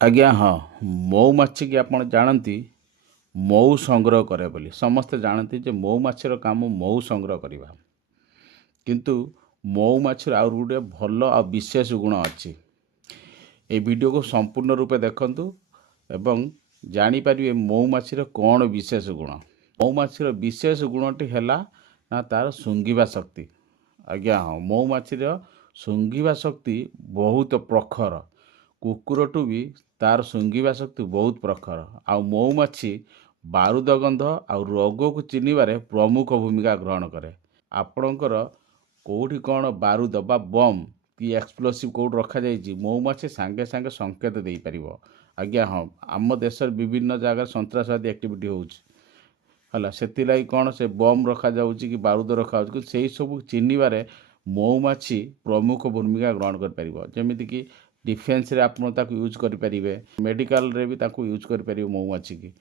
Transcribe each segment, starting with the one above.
आज्ञा हाँ मऊमाछी की आपण जानती मऊ संग्रह करे बोली समस्ते जानती जे मऊमाछीर काम मऊ संग्रह करवा किंतु मऊमाछीर आउर गोटे भल आ विशेष गुण अच्छी ए वीडियो को संपूर्ण रूपे देखंतु एवं जानीपारे मऊमाछीर कौन विशेष गुण मऊमाछीर विशेष गुणटी है ना तार शुंघिबा शक्ति। आज्ञा हाँ मऊमाछीर शुंघिबा शक्ति बहुत प्रखर कुकुरठू भी तार शुंघिबा शक्ति बहुत प्रखर आ मऊमाछी बारूद गंध आ रोग को चिन्हबार प्रमुख भूमिका ग्रहण करे। आपणकर कौटी कौन बारूद बा बम कि एक्सप्लोसिव कौट रखा जाइए मऊमाछी सांगे सांगे संकेत दे पारिबो। आज्ञा हाँ आम देश विभिन्न जगह सन्त्रासवादी एक्टिविटी होला से कौन से बम रखा जाउची कि बारूद रखा जाउची से सब चिन्हबार मऊमाछी प्रमुख भूमिका ग्रहण कर पारिबो। जेमिति कि डिफेन्स रे आपण ताकू यूज करें मेडिकल रे भी ताकू यूज करें मऊमाछी की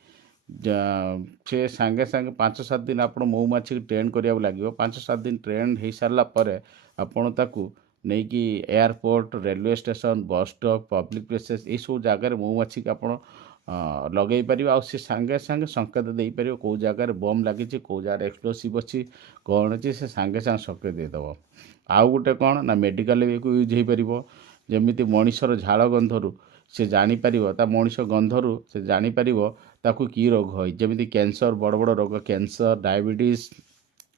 से सांगे सांगे 5-7 दिन आप मऊमाछी की ट्रेन करा लगे 5-7 दिन ट्रेन हो सारापर आपण ताकू नहीं कि airport railway station bus stop public places ये सब जगार मऊमाछी की आप लगे पार आ सांगे सांगे संकेत दे पार कौ जगार बम लगी कौ जगार एक्सप्लोसिव अच्छी कौन अच्छी से सांगे सांगे संकेत देदेव। आउ गोटे कौन ना मेडिकल यूज हो पार जमीती मनीषर झाड़ गंधरू से जापर ता मनीष गंधरू से जापर ताकू की रोग हो जमी कैंसर बड़ बड़ रोग कैंसर डायबिटीज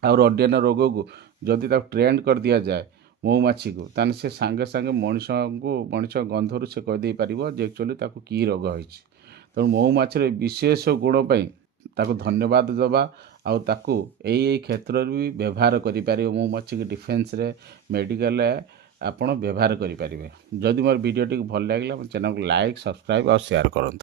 और अन्य रोग को जदि ट्रेंड कर दि जाए मऊमाछी को ताने से सांगे सांगे मनीष को मनीष गंधरू से कहीदे पार एक्चुअली ताकू की रोग हो तेणु मऊमाछीर विशेष गुण ताकू धन्यवाद दबा आउ ताकू यही क्षेत्र भी व्यवहार करें मऊमाछी की डिफेन्स रे मेडिकल आपण व्यवहार करेंगे। जदि मोर वीडियो टी भल लगे चैनल को लाइक सब्सक्राइब और शेयर करूँ।